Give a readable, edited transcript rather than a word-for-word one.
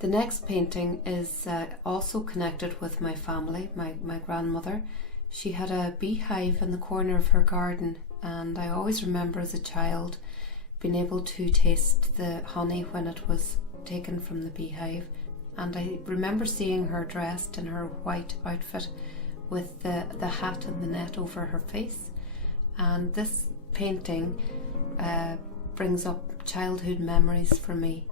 The next painting is also connected with my family, my grandmother. She had a beehive in the corner of her garden, and I always remember as a child being able to taste the honey when it was taken from the beehive. And I remember seeing her dressed in her white outfit with the hat and the net over her face. And this painting brings up childhood memories for me.